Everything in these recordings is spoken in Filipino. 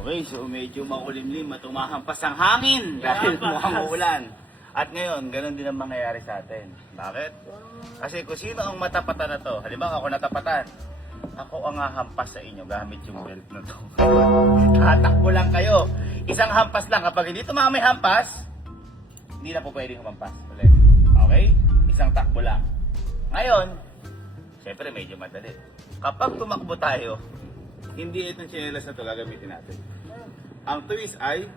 Okay, so medyo makulimlim at umahampas ang hangin dahil mukhang ulan. At ngayon, ganun din ang mangyayari sa atin. Bakit? Kasi kung sino ang matapatan na to, halimbawa ako natapatan, ako ang hahampas sa inyo gamit yung belt na to. Tatakbo lang kayo. Isang hampas lang. Kapag hindi tumama may hampas, hindi na po pwedeng humampas ulit. Okay? Isang takbo lang. Ngayon, syempre medyo madali. Kapag tumakbo tayo, hindi itong chinelas na ito gagamitin natin. Ang twist ay...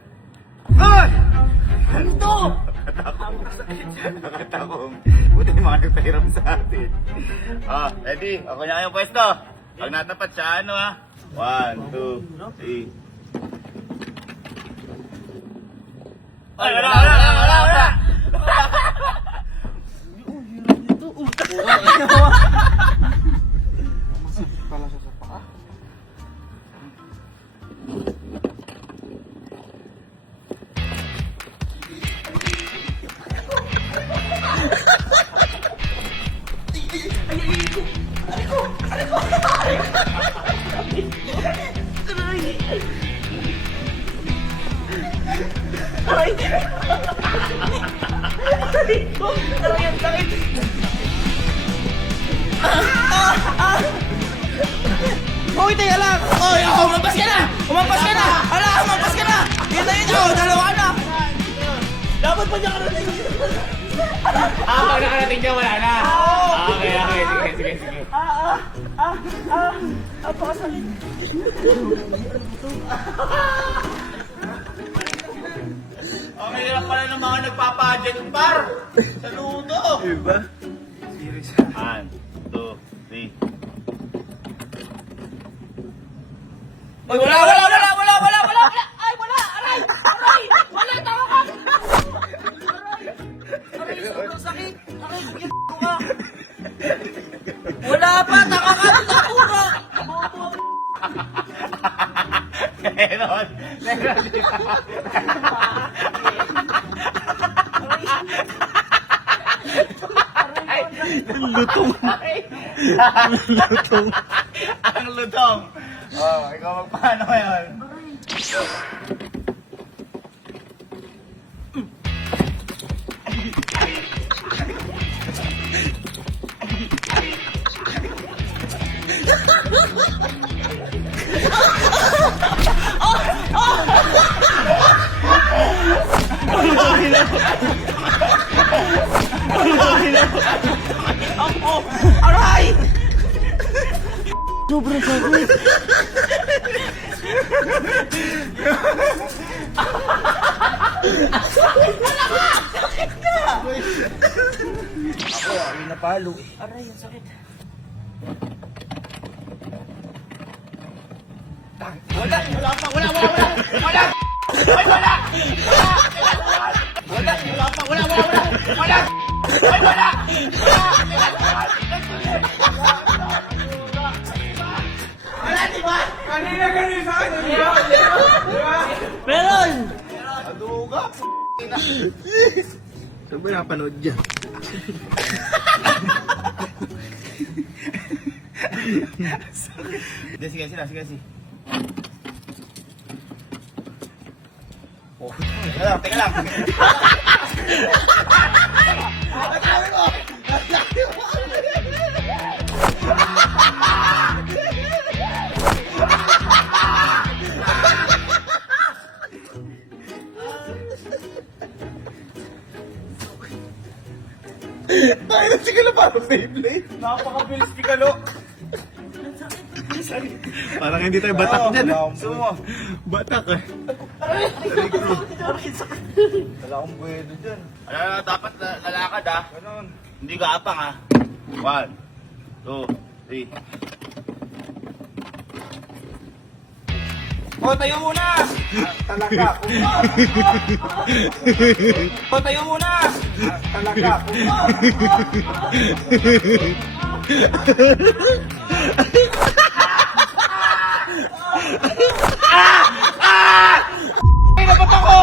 Ay! Ano ito? Nakatakong. Buti yung mga nagpahiram sa atin. Ready? Ako na kayong pwesto. Pag natapat siya, ano 1, 2, 3. Ay, wala! Masakit pala siya sa paa. Hoy, teka lang! Hoy, umampas ka na! Umampas ka na! Hala, umampas ka na! Hintayin nyo! Dalawa na! Dapat pa niya karating! Pag nakarating ka, wala na. Okay. Sige. Napakasakit! Ang hirap pala ng mga nagpapajet par sa luto. Diba? 1, 2, 3. Hoy, wala! Ay, wala! Aray! Wala! Tama ka! Aray, sobrang sakit! Aray, bigyan ko ka! Wala pa! Taka ka! Takura! Meron. Ang lutong. Ikaw magpaano ngayon? Aray! Sobrang sakit. Ako, ay napalo eh. Aray, ang sakit. Wala! Meron! Aduga! Saan ba napanood dyan? Sige. Oh, teka lang. Ay, sige na parang Beyblade. Napakabilis ni Kalo. Parang hindi tayo batak dyan. Sumo. Batak eh. Wala akong buwedo dyan. Dapat lalakad Ganon. Hindi ka apang 1, 2, 3. O, tayo muna! Talaga. O, tayo muna! Talaga. Ay, nabat ako!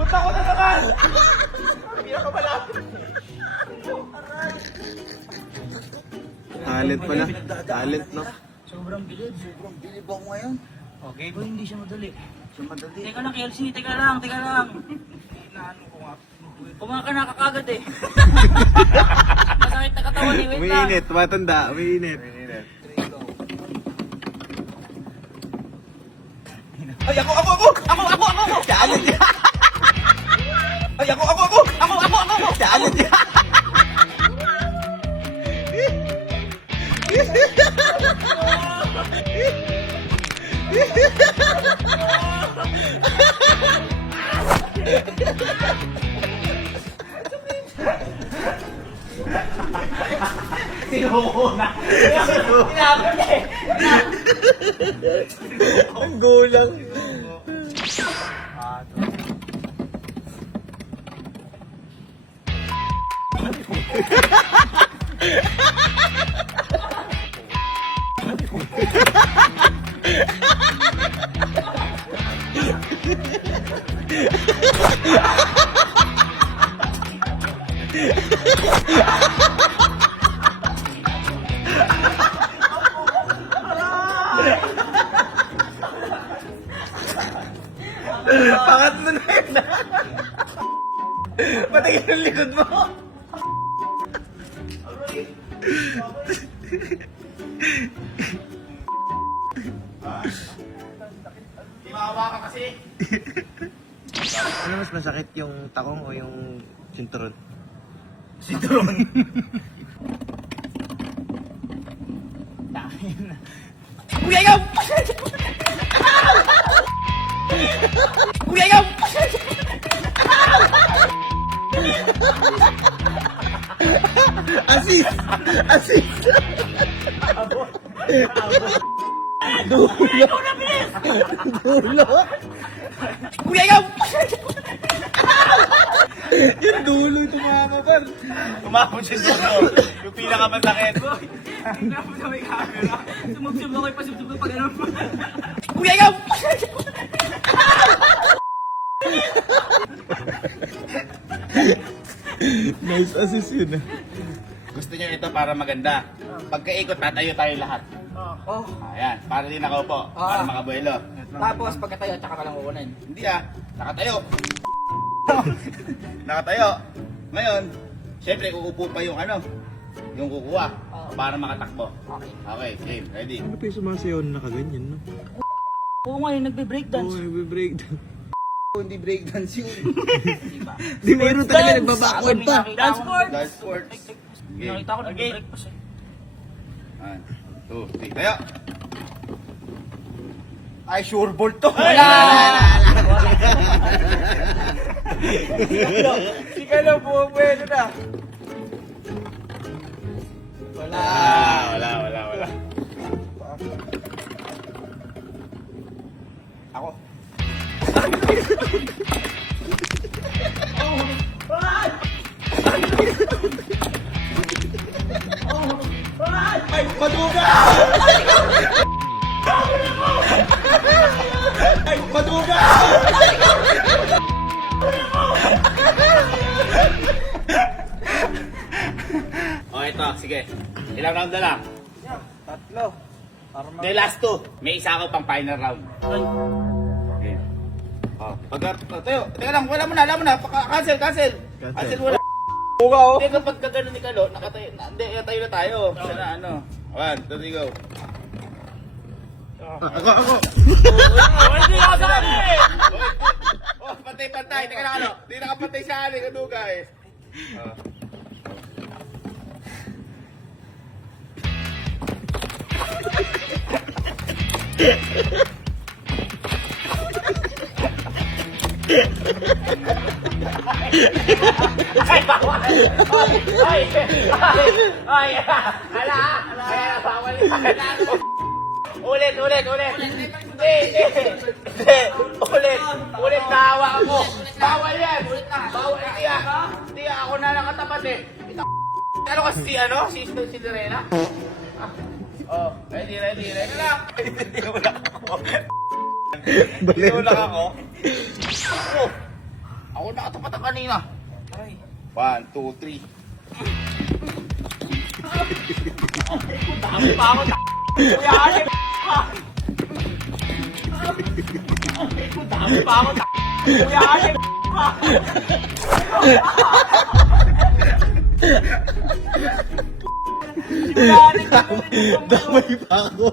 Ba't ako na naman? Hindi ako malapit. Talent pala. Talent, no? Sobrang bilib. Sobrang bilib ako ngayon. Okay, boy, hindi siya madali. Siya madali. Teka lang, Kelsey. Teka lang. Inaano ko nga. Kumain ka na kakagad eh. Masakit na katawan eh. Wait lang. Umiinit, matanda, umiinit. Ay, ako! Challenge yan! Ay, ako! Challenge yan! Sinuuna. Tinapon eh. Ang gulang. Pangatlo na yun. Patingin ang likod mo. Imawa ka kasi. Ano mas masakit, yung takong o yung sinturon? Sinturon. Kuya, ikaw! Kuya, ikaw! Asis! Asis! Dulo! Dulo! Kuya, ikaw! Yung dulo tumama pa. Umabot siya dito. Yung pinakamasakit. Tingnan mo sa may camera. Sumubsub ako, ipasubsub ko pag ano. Kuya, ikaw! Nice assist yun ah. Gusto niyo ito para maganda. Pagkaikot, tatayo tayo lahat. Oh. Ayan, para din nakaupo. Para makabuelo. Tapos, pagkatayo, tsaka ka lang uunin. Hindi nakatayo. Nakatayo. Ngayon, syempre uupo pa yung yung kukuha. Para makatakbo. Okay. Okay, game, ready. Ano pa yung sumasayaw na nakaganyan, no? Oo nga, yung Oo, nagbe-breakdance. nagbe-breakdown. Hindi breakdance yun. Di meron talaga nagbabackward pa. Dance sport! Dance sports. Game. Nakita ko nagbe-break pa siya. 1, 2, 3, tayo. Ay, sure ball to. Wala! Hindi ka na buwelo na. Wala. Ako. Ay, paduga! Ay, paduga! O, ito, sige. Ilang round na lang? Tatlo. The last two. May isa ako pang final round. Okay. Tayo. Teka lang, wala mo na. Cancel. Cancel mo na. Buga oh. Hindi, kapag kagano ni Kalo, nakatayo na tayo. Sana 1, 2, 3, go. Ako! Hindi ako sabi! Oh, pantay. Teka lang, Hindi nakapantay sa akin, ano guys. Ay, bawal! Ay! Ala! Bawal! Ulit. Hindi. Ulit, nahawa ako. Bawal yan. Bawal. Hindi ako na nakatapat eh. Ano kasi si Cinderella? Oh, ready lang. Tinulak ako. Ako nakatapat ang kanina. 1, 2, 3. Dami pa ako. Kuya Alec. Dami pa ako. Kuya Alec. Damay pa ako.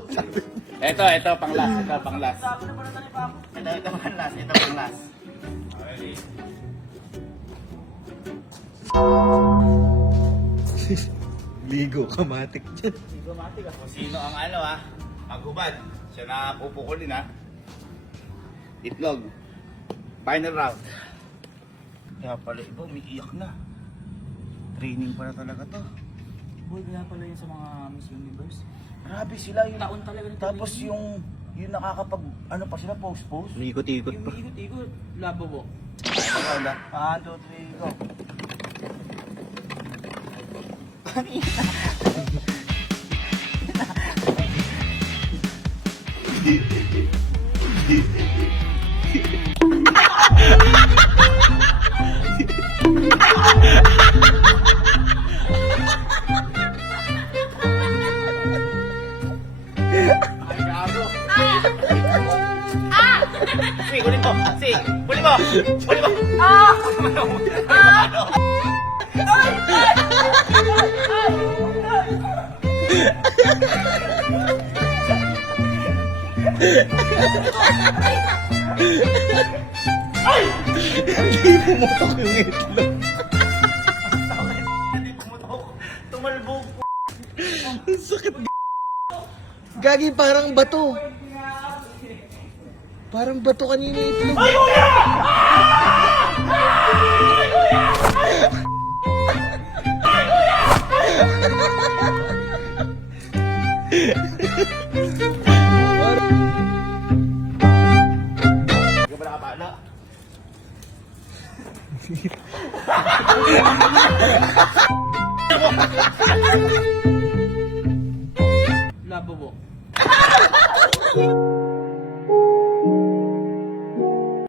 Ito, pang last. Ito, pang last. Okay. Ligo, kamatik dyan. Kung sino ang maghubad. Siya na pupukulin Itlog. Final round. Kaya pala iba, umiiyak na. Training pala talaga to. Boy, kaya pala yun sa mga Miss Universe. Grabe sila yung Taon talaga ng tapos yung nakakapag pa sila post. Ikot-ikot Yung pa. ikot-ikot, labo mo. Ano round 1, 2, 3, go. Kunin mo! Hindi pumutok yung itlog. Hindi pumutok. Tumalbog. Ang sakit. Gagi, parang bato. Parang bato kanina yung itlog. Ay, kuya! Hindi ka ba nakapala?